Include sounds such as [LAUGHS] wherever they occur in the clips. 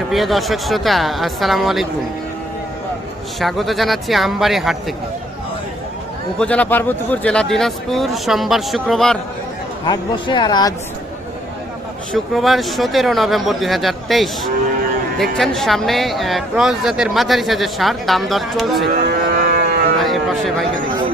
সুপ্রিয় দর্শক শ্রোতা আসসালামু আলাইকুম। স্বাগত জানাচ্ছি আমবাড়ি হাট থেকে। উপজেলা পার্বতীপুর জেলা দিনাজপুর সোমবার শুক্রবার হাট বসে আর আজ শুক্রবার সতেরো নভেম্বর দুই হাজার তেইশ। দেখছেন সামনে ক্রস জাতের মাঝারি সাইজের সার দাম দর চলছে। এ পাশে ভাইকে দেখছি।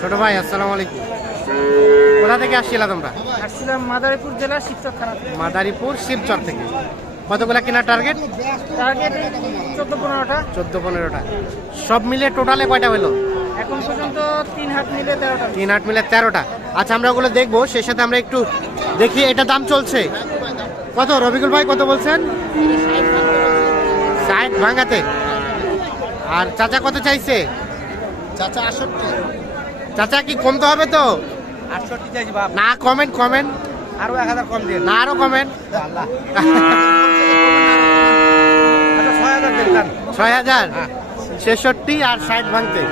ছোট ভাই আসসালামু আলাইকুম। কোথা থেকে আসছিলা তোমরা? আসছিলাম মাদারীপুর জেলা শিবচর থানা মাদারীপুর শিবচর থেকে। কতগুলা কেনার টার্গেট টার্গেট চোদ্দ পনেরোটা। চোদ্দ পনেরোটা। সব মিলে টোটালে কয়টা হলো? এখন পর্যন্ত তিন হাত মিলে তেরোটা। তিন আট মিলে তেরোটা। আচ্ছা আমরা ওগুলো দেখব সেই সাথে আমরা একটু দেখি এটা দাম চলছে। কত? রবিকুল ভাই কত বলছেন? ষাট ভাঙাতে। আর চাচা কত চাইছে? চাচা আটষট্টি। চাচা কি কমতে হবে তো? আটষট্টি চাইছি বাপ। না কমেন্ট কমেন্ট আরও এক হাজার কম দিন। না আরও কমেন্ট আল্লাহ। [LAUGHS] ছয় হাজার। হাজার ছেষট্টি আর ষাট ভাঙতে।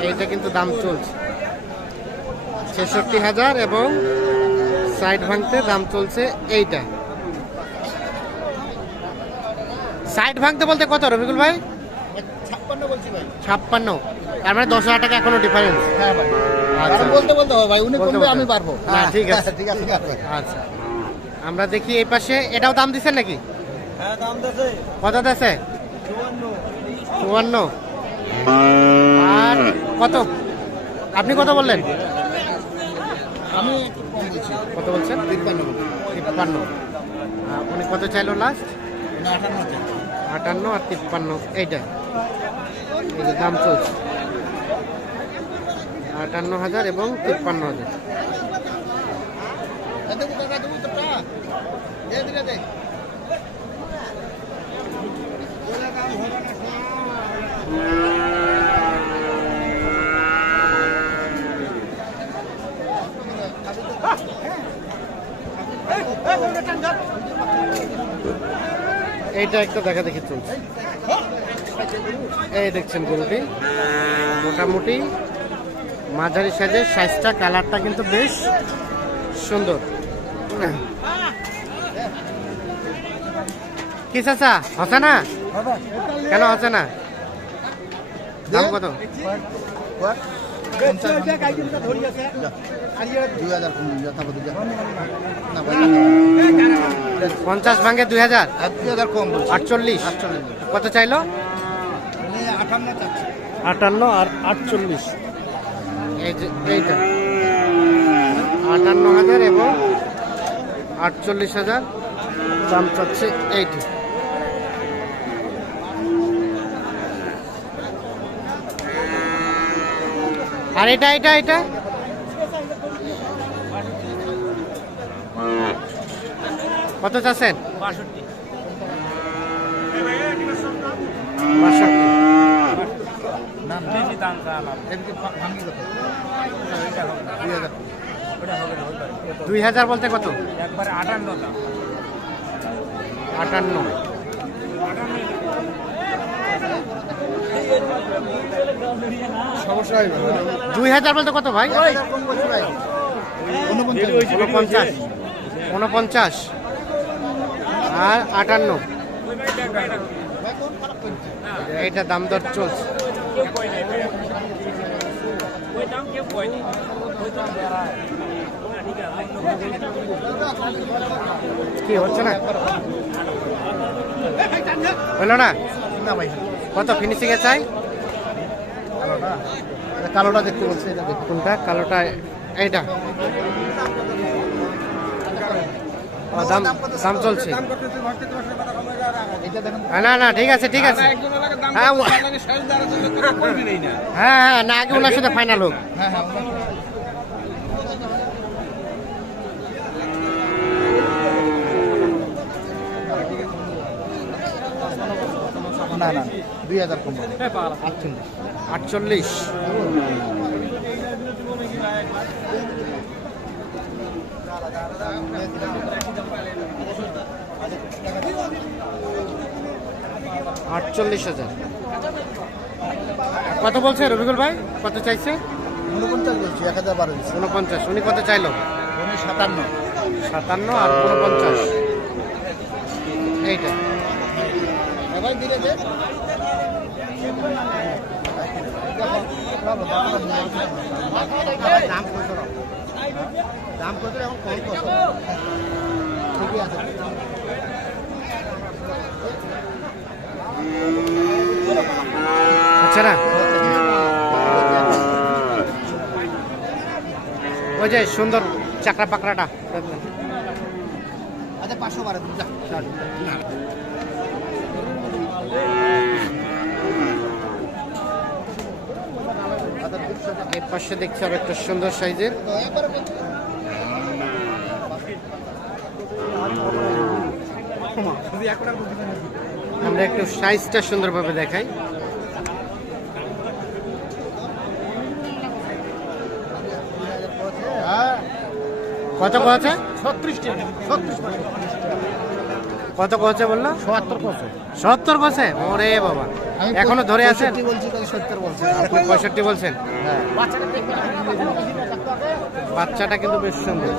এইটা কিন্তু দাম চলছে। ছেষট্টি হাজার এবং ষাট ভাঙতে দাম চলছে এইটা। ষাট ভাঙতে বলতে কত রবিকুল ভাই? ছাপ্পান্ন বলছি ভাই। ছাপ্পান্ন। তার মানে দশ হাজার টাকা এখনও ডিফারেন্স হ্যাঁ ভাই। আচ্ছা। বলতে বলতে হবে ভাই উনি। আমি পারব। [LAUGHS] ঠিক আছে ঠিক আছে। আচ্ছা। আমরা দেখি এই পাশে এটাও দাম দিচ্ছেন নাকি? হ্যাঁ দাম কত দিচ্ছে চুয়ান্ন। আর কত? আপনি কত বললেন? আমি কত বলছেন? তিপ্পান্ন উনি কত চাইলো লাস্ট আটান্ন আর তিপ্পান্ন এইটা। এই যে দাম চলছে। আটান্ন হাজার এবং তিপ্পান্ন হাজার। এইটা একটা দেখা দেখি চলছে। এই দেখছেন গরুটি। মোটামুটি মাঝারি সাইজের, সাইজটা, কালারটা কিন্তু বেশ সুন্দর। কি চাচা হসে না? কেন হসে না? দাম কত? পঞ্চাশ ভাঙে দুই হাজার। আটচল্লিশ। কত চাইলো? আটান্ন আর আটচল্লিশ। এইটা। আটান্ন হাজার এবং আটচল্লিশ হাজার দাম চাচ্ছে এইটি। আর এটা এটা এটা? কত চাচ্ছেন? বাষট্টি। দুই হাজার বলতে কত? একবারে আটান্ন আটান্ন। দুই হাজার বলতে কত ভাই? উনপঞ্চাশ উনপঞ্চাশ আর আটান্ন। এইটা দাম দর চলছে। দাম কেউ কি হচ্ছে না? হলো না? না ভাই কত ফিনিশিং এ চাই? কালোটা কালোটা দেখতে বলছে কোনটা? কালোটা এইটা। দাম দাম চলছে। হ্যাঁ, না না ঠিক আছে ঠিক আছে। হ্যাঁ হ্যাঁ হ্যাঁ না আগে ওনার সাথে ফাইনাল হোক। হ্যাঁ হ্যাঁ না না দুই হাজার কম আটচল্লিশ আটচল্লিশ। আটচল্লিশ হাজার। কত বলছে রবিকুল ভাই? কত চাইছে? উনপঞ্চাশ বলছি এক হাজার বারো উনপঞ্চাশ। উনি কত চাইলো? উনি সাতান্ন। সাতান্ন আর উনপঞ্চাশ। এইটা। দাম কত? দাম কত? এখন কম কত? ঠিকই আছে। আচ্ছা না। ওই যে সুন্দর চাকরা পাকড়াটা আচ্ছা পাঁচশো বারো। এর পাশে দেখছি আর একটা সুন্দর সাইজের। আমরা একটু সাইজটা সুন্দরভাবে দেখাই। কত কছে কত কছে বলল? সত্তর কত সত্তর কছে ওরে বাবা। এখনও ধরে আছে আপনি পঁয়ষট্টি বলছেন। বাচ্চাটা কিন্তু বেশ সুন্দর।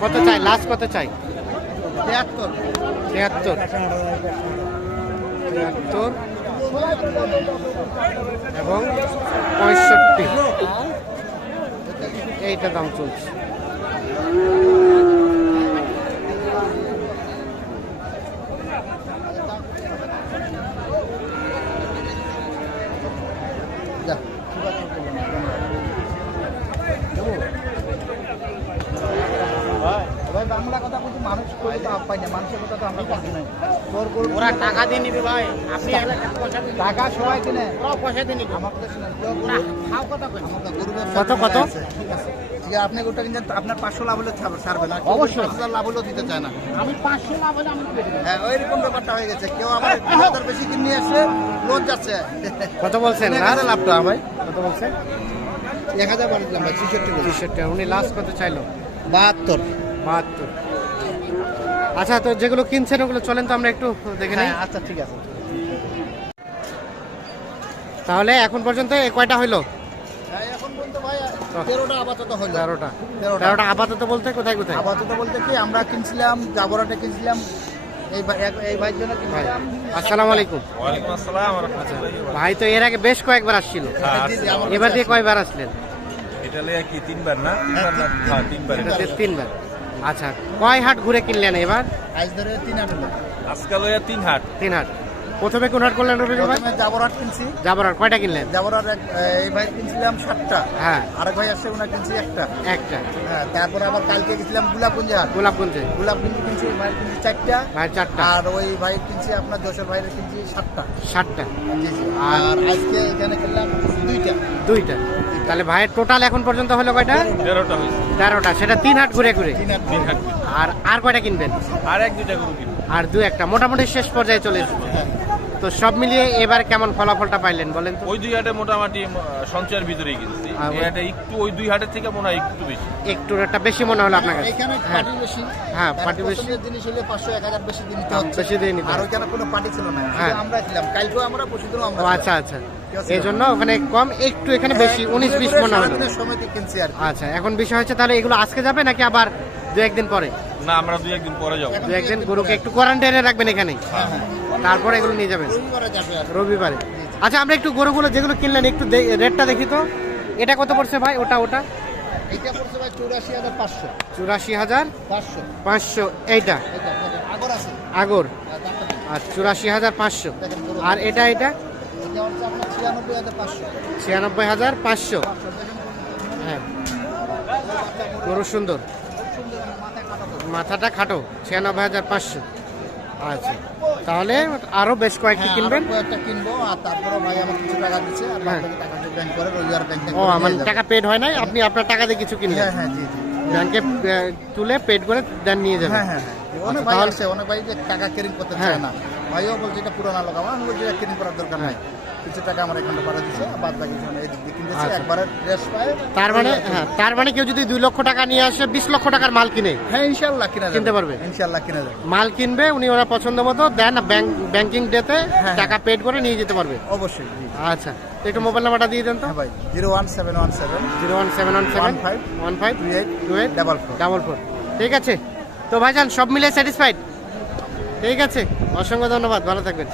কত চাই? লাস্ট কত চাই? তিয়াত্তর। তিয়াত্তর। তিয়াত্তর এবং পঁয়ষট্টি। এইটা দাম চলছে যা ভাই বাংলা কথা বলছি মানুষ করে তো পাই না মানুষের কথা তো আমরা পাই না। তোর গরু ওরা টাকা দিয়ে নিবি ভাই। আপনি টাকা সবাই কিনে। পয়সা দিয়ে নিবি। আমার কথা শুনেন তোর খাও কথা কই। আমার গরু কত, কত? ঠিক আছে। ঠিক আপনি গোটা কিনছেন আপনার পাঁচশো লাভ হলে ছাড়বে না। অবশ্যই। হাজার লাভ হলেও দিতে চায় না। আমি পাঁচশো লাভ হলে আমি। হ্যাঁ ওইরকম ব্যাপারটা হয়ে গেছে। কেউ আবার দু হাজার বেশি কিনে আসছে লোন যাচ্ছে কত বলছেন? হাজার লাভটা ভাই। কত বলছেন? এক হাজার বাড়ি দিলাম ভাই ছেষট্টি টি-শার্টটা উনি লাস্ট কত চাইলো? বাহাত্তর। বাহাত্তর। আচ্ছা তো যেগুলো কিনছেন ওগুলো চলেন তো আমরা একটু দেখে নিই। হ্যাঁ আচ্ছা ঠিক আছে। তাহলে এখন পর্যন্ত এ কয়টা হইল? হ্যাঁ, তেরোটা আপাতত বলতে কোথায় কোথায়? আপাতত বলতে কি আমরা কিনছিলাম জাবরাটা কিনছিলাম এই ভাই এই ভাইয়ের জন্য ভাই কিনছিলাম। আসসালামু আলাইকুম। ওয়ালাইকুম আসসালাম ভাই তো এর আগে বেশ কয়েকবার আসছিল। আমার এবার দিয়ে কয়বার আসলেন? এটা তিনবার না? তিনবার। আচ্ছা কয় হাট ঘুরে কিনলেন এবার? আজ ধরে তিন হাট হলো। আজকাল তিন হাট। তিন হাট। প্রথমে কোন হাট করলেন রবি ভাই? প্রথমে জাবরাট কিনছি। যাবার আর কয়টা কিনলেন? জাবরার এক এই ভাই কিনছিলাম সাতটা। হ্যাঁ। আরেক ভাই আসছে ওনার কিনছি একটা। একটা। হ্যাঁ তারপরে আবার কালকে গেছিলাম গুলাপুঞ্জ হাট। গোলাপগঞ্জে। গুলাপুঞ্জ কিনছি এই ভাইয়ের কিনছি চারটা। ভাই চারটা। আর ওই ভাই কিনছি আপনার যশোর ভাইয়ের কিনছি সাতটা। সাতটা। জি জি। আর আজকে এখানে কিনলাম দুইটা। দুইটা। তাহলে ভাইয়ের টোটাল এখন পর্যন্ত হলো কয়টা? তেরোটা তেরোটা সেটা তিন হাট ঘুরে ঘুরে। আর আর কয়টা কিনবেন? আর এক দুইটা আর দু একটা মোটামুটি শেষ পর্যায়ে চলে এসেছে। তো সব মিলিয়ে এবার কেমন ফলাফলটা পাইলেন বলেন তো? ওই দুই হাটে মোটামুটি সঞ্চয়ের ভিতরেই কিনছি আর এই হাটে একটু ওই দুই হাটের থেকে মনে হয় একটু বেশি। একটু একটা বেশি মনে হলো আপনার কাছে? এখানে হ্যাঁ। পার্টি বেশি। হ্যাঁ, পার্টি বেশি। জিনিস হলে পাঁচশো এক হাজার বেশি দিন নিতে হচ্ছে। বেশি দিয়ে নিতে আর হয়। ওইখানে কোনো পার্টি ছিল না। হ্যাঁ। আমরা ছিলাম। কালকেও আমরা পরশু দিনও আমরা আচ্ছা আচ্ছা। এই জন্য ওখানে কম একটু এখানে বেশি হ্যাঁ, উনিশ ঘুরে বিশ ঘুরে মনে হলো। কিনছি আর আচ্ছা এখন বিষয় হচ্ছে তাহলে এগুলো আজকে যাবে নাকি আবার দু একদিন পরে? না আমরা দুই একদিন পরে যাব। দু একদিন গরুকে একটু কোয়ারেন্টাইনে রাখবেন এখানে। হ্যাঁ, হ্যাঁ। তারপরে এগুলো নিয়ে যাবেন। রবিবারে। যাবে আর রবিবারে আচ্ছা আমরা একটু গরুগুলো যেগুলো কিনলেন একটু রেটটা দেখি তো। এটা কত পড়ছে ভাই? ওটা ওটা? এইটা পড়ছে ভাই চৌরাশি হাজার পাঁচশো। চুরাশি হাজার পাঁচশো। পাঁচশো। এইটা? আগর আছে। আগর? আর দেখেন। আর চুরাশি হাজার পাঁচশো। আর এটা এটা? এটা হচ্ছে আপনার ছিয়ানব্বই হাজার পাঁচশো। হ্যাঁ। গরু সুন্দর। মাথাটা খাটো ছিয়ানব্বই হাজার পাঁচশো। আচ্ছা তাহলে আরও বেশ কয়েকটি হ্যাঁ, কিনবেন? কয়েকটা কিনবো আর তারপরে ভাই আমার কিছু টাকা দিচ্ছে আর হ্যাঁ। ব্যাংক করে ব্যাংকে ও আমার টাকা পেড হয় নাই আপনি আপনার টাকা দিয়ে কিছু কিনলেন? হ্যাঁ হ্যাঁ জি জি। ব্যাংকে তুলে পেড করে দেন নিয়ে যাবেন। হ্যাঁ হ্যাঁ হ্যাঁ অনেক আচ্ছা, ভাই আছে অনেক ভাই যে টাকা কেরিং করতে। চায় না। ভাইও বলছে এটা পুরানা লাগাবো আমি বলছি কেরিং করার দরকার নাই। কিছু টাকা আমার এখানে পাঠা দিচ্ছে বাদ বাকি জন্য এই দিক দিয়ে কিনতেছি আচ্ছা। একবারে ড্রেস পায়। তার মানে হ্যাঁ তার মানে কেউ যদি দুই লক্ষ টাকা নিয়ে আসে বিশ লক্ষ টাকার মাল কিনে। হ্যাঁ ইনশাল্লাহ কিনা যাবে। কিনতে পারবে? ইনশাল্লাহ কিনা যাবে। মাল কিনবে উনি ওরা পছন্দ মতো দেন ব্যাংক ব্যাংকিং ডেতে হ্যাঁ। টাকা পেড করে নিয়ে যেতে পারবে। অবশ্যই আচ্ছা একটু মোবাইল নাম্বারটা দিয়ে দেন তো। হ্যাঁ ভাই zero one seven one seven zero one seven one seven five one five two eight two eight double four. Double four. ঠিক আছে। তো ভাইজান সব মিলে স্যাটিসফাইড ঠিক আছে। অসংখ্য ধন্যবাদ ভালো থাকবেন।